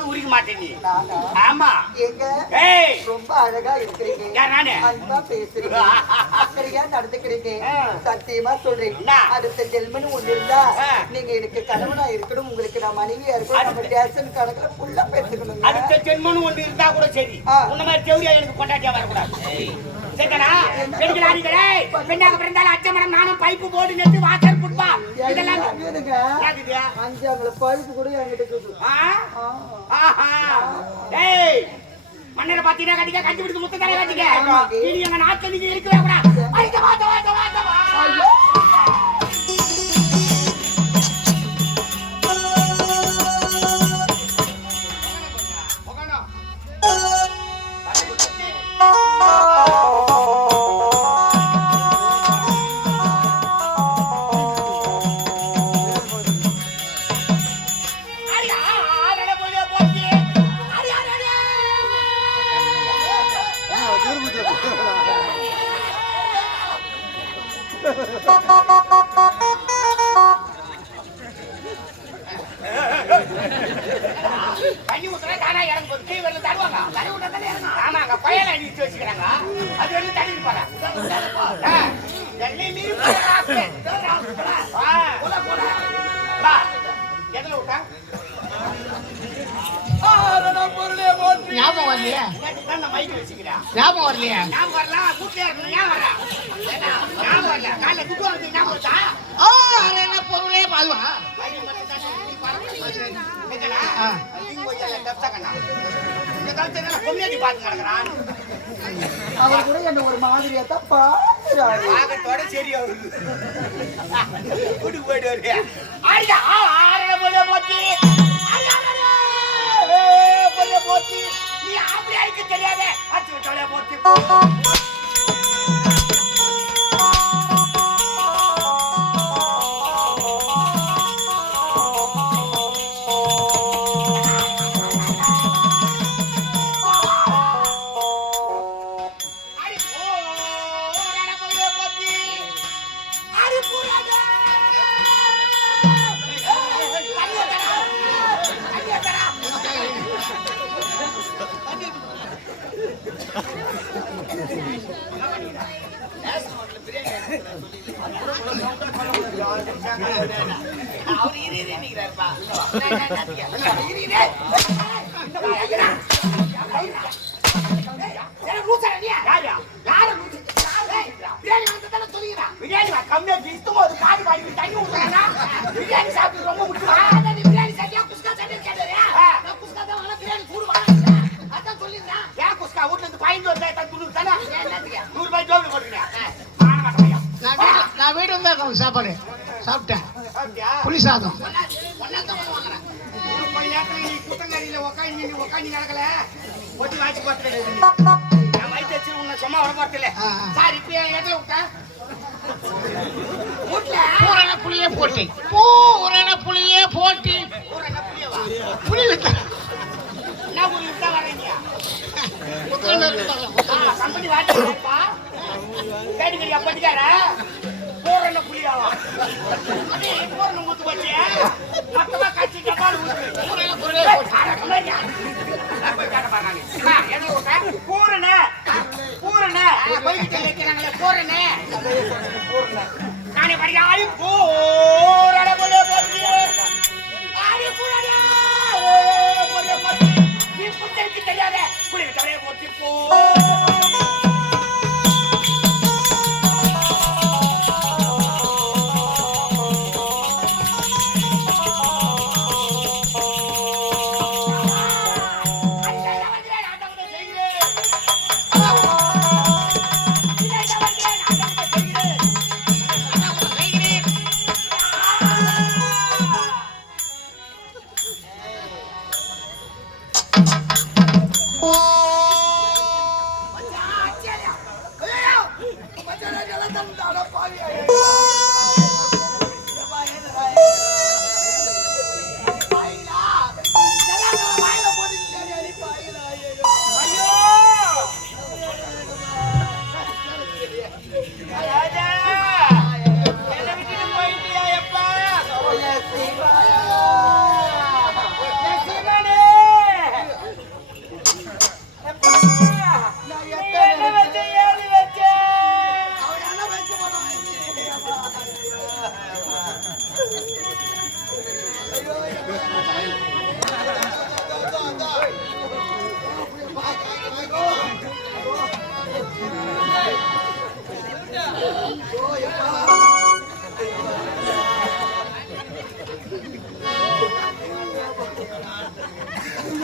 கூட உரிக்க மாட்டேன் நீ? ஆமா. எங்க? ஏய். ரொம்ப அழகா இருக்கிறீங்க. நானு? அன்பா பேசுறீங்க. அக்கறையா நடந்துக்கிறீங்க. சத்தியமா சொல்றேன்? அடுத்த ஜென்மன்னு ஒண்ணு இருந்தா. நீங்க எனக்கு கணவனா இருக்கணும். உங்களுக்கு நான் மனைவியா இருக்கணும். நம்ம டேஷன் கணக்குல ஃபுல்லா பேசிக்கணுங்க. அடுத்த ஜென்மனு ஒண்ணு இருந்தா கூட சரி. உன்ன மாதிரி தேவையா எனக்கு கொண்டாட்டியா வரக்கூடாது. நானும் பைப்பு போட்டு நெட்டு வாசல் புட்பா. இதெல்லாம்? அஞ்சு அவங்கள பழுப்பு கூட என்கிட்ட மன்னரை பாத்தீங்கன்னா கட்டிக்க கட்டி பிடிச்சு முத்த தலையை கட்டிக்க. இனி எங்க நாட்டுல நீங்க இருக்கவே கூடாது ஞாபகம் வரலையா. ஞாபகம் வரலையா ஞாபகம் வரல, வீட்டுலயே இருக்கணும், ஞாபகம் வரல. காலைல துப்பு வாங்கி ஞாபகம் வச்சா? ஆ அது என்ன பொருளே பாதுவா. அவர் கூட என்ன ஒரு மாதிரியா தான் பாக்குறாரு பாக்கத்தோட சரி அவருக்கு. வீட்டுக்கு போயிட்டு வருவியா? ஆயிடா, ஆ, ஆறரை மணியா போச்சு. போச்சு. நீ அப்படி அடிக்க தெரியாதே. அடிச்சு விட்டவளே போச்சு. அவர் இரு இரு நிக்கிறாருப்பா. இரு இரு. நூறு ரூபாய் ஜோபில் போட்டுக்கிறேன். நான் வீட்டு நான் வீட்டு இருந்தா இருக்கும் சாப்பாடு சாப்பிட்டேன். அப்படியா? புளி சாதம். இன்னும் கொஞ்ச நேரத்துல நீ குத்தங்காரியில உக்காந்து நீ உக்காந்து நடக்கல. ஒட்டி வாய்ச்சி பார்த்துட்டு என் வயிற்று வச்சு உன்னை சும்மா விட போறதில்ல. ஆ, ஆ. சார் இப்ப என் இடத்துல விட்டேன் வீட்டுல பூரண புளியே போட்டி. பூரண புளியே புளி வித்தா என்ன ஊர் விட்டா வரீங்க புத்தகம் வாட்டிப்பா கேட்டுக்கிறியா பட்டிக்கார? பூரண புளியாவா அடே பூரண ஊத்து போச்சு. மொத்தமா கட்சி டப்பால் ஊத்து. பூரண புளியே போட்டி பூரண பூரண போய்கிட்டு இருக்கிறாங்களே பூரண. நானே படிக்க பூரண போச்சு பூரண. ஓ போச்சு நீ தெரியாத. புளி தரைய போச்சு போ.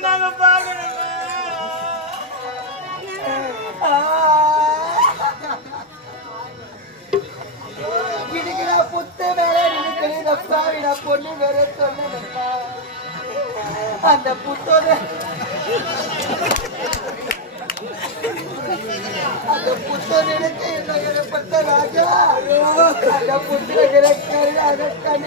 நாங்க பார்க்கணுமே. ஆ. புத்து மேல நின்னுக்கிடு, இந்த பாரு பொண்ணு வேற சொன்னேன்ப்பா. அந்த புத்தோட அந்த புத்தர் என்ன ராஜா அந்த புத்தர் எனக்கு அதற்கான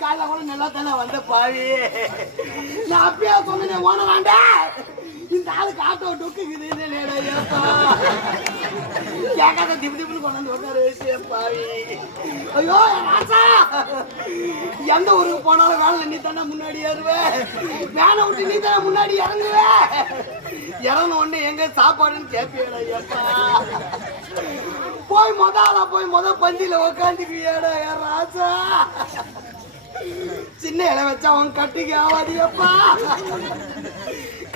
காலைல கூட நல்லா தானே வந்த பாவி. நான் அப்பயே சொன்னேன் ஓனராண்டா இந்த ஆளுக்கு ஆட்டோ டொக்குக்குது கேட்காத திப்பு திப்புன்னு கொண்டு வந்து பாவி. ஐயோ என் எந்த ஊருக்கு போனாலும் வேலை நீ தானே முன்னாடி ஏறுவேன் வேலை விட்டு நீ தானே முன்னாடி இறங்குவேன் இறங்க உடனே எங்க சாப்பாடுன்னு கேட்பியடா ஐயப்பா போய் மொத போய் மொத பந்தியில உக்காந்துக்கியடா என் ராஜா? சின்ன இலை வச்சா அவன் கட்டிக்கு ஆவாதியப்பா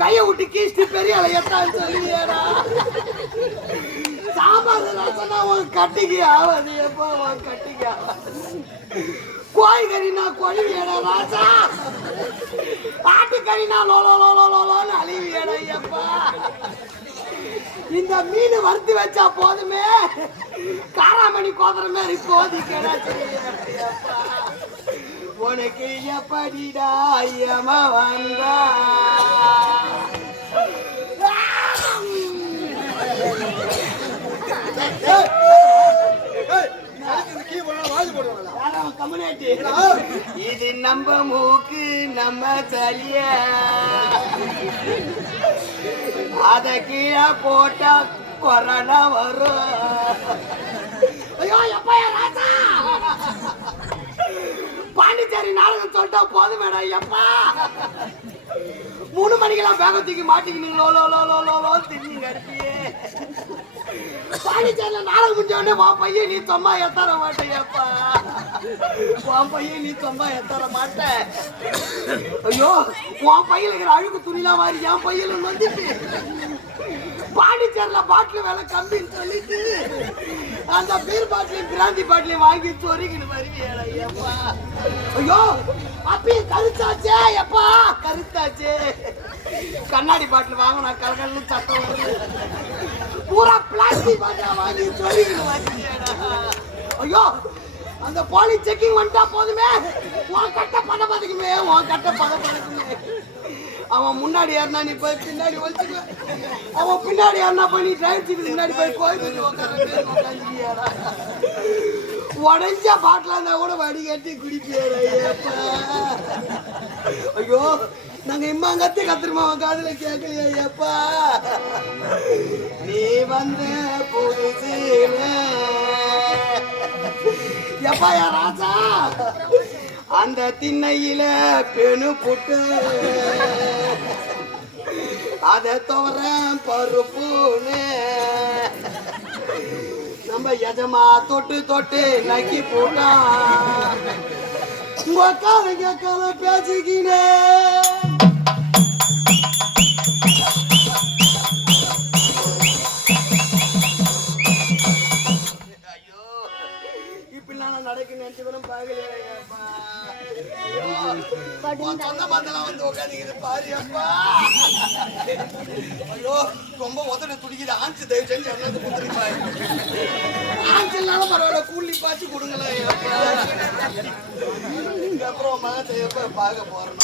கையை விட்டு கீழ்ச்சி பெரிய இலை எட்டான்னு சொல்லியாடா சாம்பார் ராசனா உன் கட்டிக்கு ஆவாதியப்பா உன் கட்டிக்கு ஆவாது. கறினா கொழுவியடா ராஜா. ஆட்டுக்கறினா லோலோ லோலோ லோலோன்னு அழிவியடா ஐயப்பா. இந்த மீன் வறுத்து வச்சா போதுமே? காராமணி கோதர மாதிரி கோதிக்கடா உனக்கு எப்படிடா ஐயமா வந்தா? கம்யூனிட்டி இது நம்ம மூக்கு நம்ம சளிய? அத கீழே போட்டா கொரோனா வரும் ஐயோ எப்பா என் ராஜா? பாண்டிச்சேரி நாடகம் சொல்லிட்டா போதும் மேடம் எப்பா? மூணு மணிக்கெல்லாம் பேக தூக்கி மாட்டிக்கினீங்களோ லோ லோ லோ லோ லோ தின்னீங்க அடிப்பியே பாண்டிச்சேரியில நாடகம் முடிஞ்ச உடனே உன் பையன் நீ சும்மா எத்தர மாட்டேயப்பா உன் பையன் நீ சும்மா எத்தர மாட்ட ஐயோ உன் பையன் இருக்கிற அழுக்கு துணிலாம் வாரி என் பையன் வந்துட்டு பாண்டிச்சேரியில பாட்டில் வேலை கம்மின்னு சொல்லிட்டு அந்த பீர் பாட்டிலையும் பிராந்தி பாட்டிலையும் வாங்கி சொருகின்னு வருவியடா ஐயோ அப்பயும் கருத்தாச்சே எப்பா கருத்தாச்சே. கண்ணாடி பாட்டில் வாங்கினா கலகல்னு சத்தம் வருது. பூரா பிளாஸ்டிக் பாட்டில் வாங்கி சொருகின்னு வருவியடா. ஐயோ அந்த போலீஸ் செக்கிங் வந்துட்டா போதுமே. உன் கட்ட பத பதக்குமே உன் கட்ட பத பதக்குமே அவன் முன்னாடி ஏறினா நீ போய் பின்னாடி ஒழிச்சுக்க அவன் பின்னாடி ஏறினா போய் நீ டிரைவர் சீட்டுக்கு முன்னாடி போய் கோயில் உட்காந்துக்கியாடா உடஞ்ச பாட்டில் இருந்தா கூட வடிகட்டி குடிப்பியாடா ஐயோ நாங்க இம்மாங்கத்தி கத்திரமா அவன் காதுல கேட்கலையா ஏப்பா? நீ வந்து புதுசில எப்பா யா ராஜா? அந்த திண்ணையில பெணு புட்டு. அதை தவிர பருப்புன்னு. நம்ம எஜமா தொட்டு தொட்டு நக்கி போட்டான். உங்க காலங்க கேட்கால பேசிக்கினே. ஐயோ இப்படிலாம் நான் நினைச்சு கூட சொந்த பந்தெல்லாம் வந்து உட்காந்துக்கிது பாரு அப்பா. ஐயோ ரொம்ப உதடு துடிக்குது. ஆஞ்சு தயவு செஞ்சு அண்ணாந்து கொடுத்துருப்பா ஆஞ்சு இல்லாம பரவாயில்ல கூலி பாய்ச்சி கொடுங்களேன் அப்பா. அப்புறம் மகத்தை எப்ப பார்க்க போறேன்.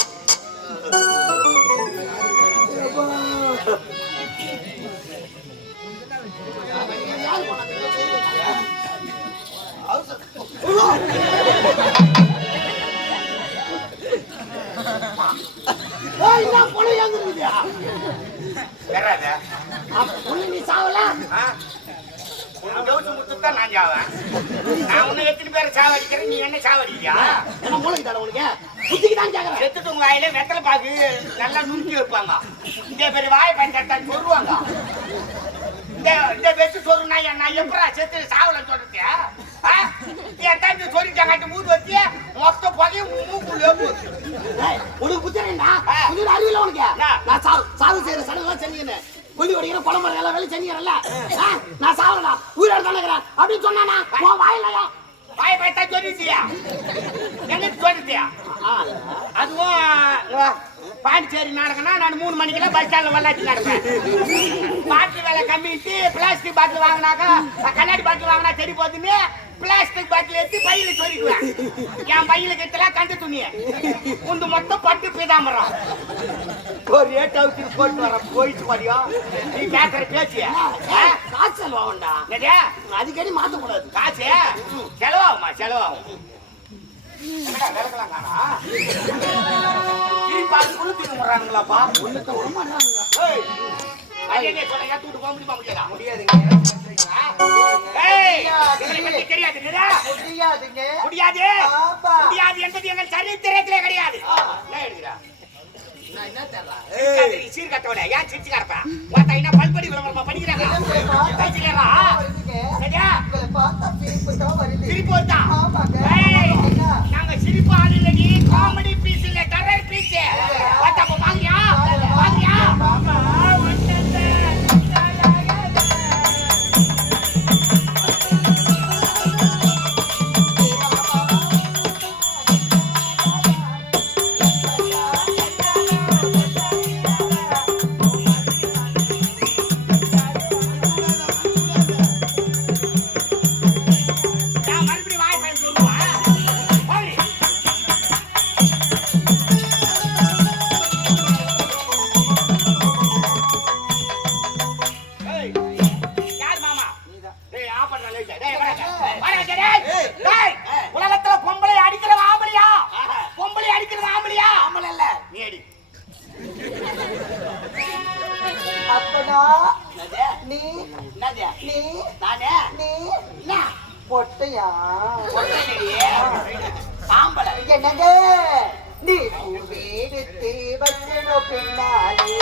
யார் கொண்டாந்து நீ சாவல? கவுச்சு முத்துட்டு தான் நான் சாவேன் நான் உன்னை எத்தனை பேரை சாவடிக்கிறேன் நீ என்ன சாவடிக்கியா என்ன மூளைக்கு தர உனக்கு? புத்திக்கு தான் கேக்குறேன். செத்துட்டு உங்க வாயில வெத்தலை பாக்கு நல்லா நுணுக்கி வைப்பாங்க இந்த பெரிய வாயை பயன்படுத்தான்னு சொல்லுவாங்க இந்த இந்த வெச்சு சொரு நான் நான் எப்படா செத்து சாவலன்னு சொல்றது ஆ? என் தம்பி சொல்லிட்டாங்க மூது வச்சு மொத்த புகையும் மூக்குள்ள உனக்கு புத்தி இருக்கேன்டா? ஆ. கொஞ்சம் அறிவில்லை உனக்கு? நான் சாவு- சாவு செய்யற சடங்கெல்லாம் செஞ்சுக்கிறேன். கொல்லி உடைக்கிற, குழம்பு வைக்கிற எல்லா வேலையும் செஞ்சுக்கிறேன்ல? ஆ, நான் சாவலடா, உயிரோட தானே இருக்கிறேன். அப்படின்னு சொன்னானா? உன் வாயிலையா? வாயை பயத்தா சொல்லிட்டியா எங்க சொல்லிட்டியா அதுவும் பாண்டிச்சேரி நாடகம்னா நான் மூணு மணிக்கெல்லாம் பஸ் ஸ்டாண்ட்ல வல்லாச்சு நடப்பேன் பாட்டில் விலை கம்மிட்டு பிளாஸ்டிக் பாட்டில் வாங்கினாக்கா கண்ணாடி பாட்டில் வாங்கினா சரி போகுதுன்னு பிளாஸ்டிக் பாட்டில் எடுத்து பையில சொல்லிடுவேன். என் பையில கட்டலாம் கண்டு துணிய. உந்து மொத்தம் பட்டு பீதாமரம் ஒரு ரேட் அவுத்து போட்டு வர போயிட்டு வரியா நீ கேட்கற பேச்சிய. ஏய், காய்ச்சல் வாங்கண்டா. அடிக்கடி மாத்தக்கூடாது. காசு? செலவாகுமா? செலவாகும். விளக்கலாம் காணா திருப்பி தூக்கி விட ஐயனே சொன்ன ஏத்துக்கிட்டு போக முடியுமா முடியாதா? முடியாதுங்க. முடியாது. முடியாது. என்பது எங்கள் சரித்திரத்திலே கிடையாது. சீர்கட்டவனே. ஏன் சிரிச்சு கிடப்ப? உன்கிட்ட என்ன பல்படி விளம்பரமா படிக்கிறாங்க? சரியா? சிரிப்பு தான் ஆம்பளை. என்னங்க நீ வீடுத்து வச்சனோ பின்னாலே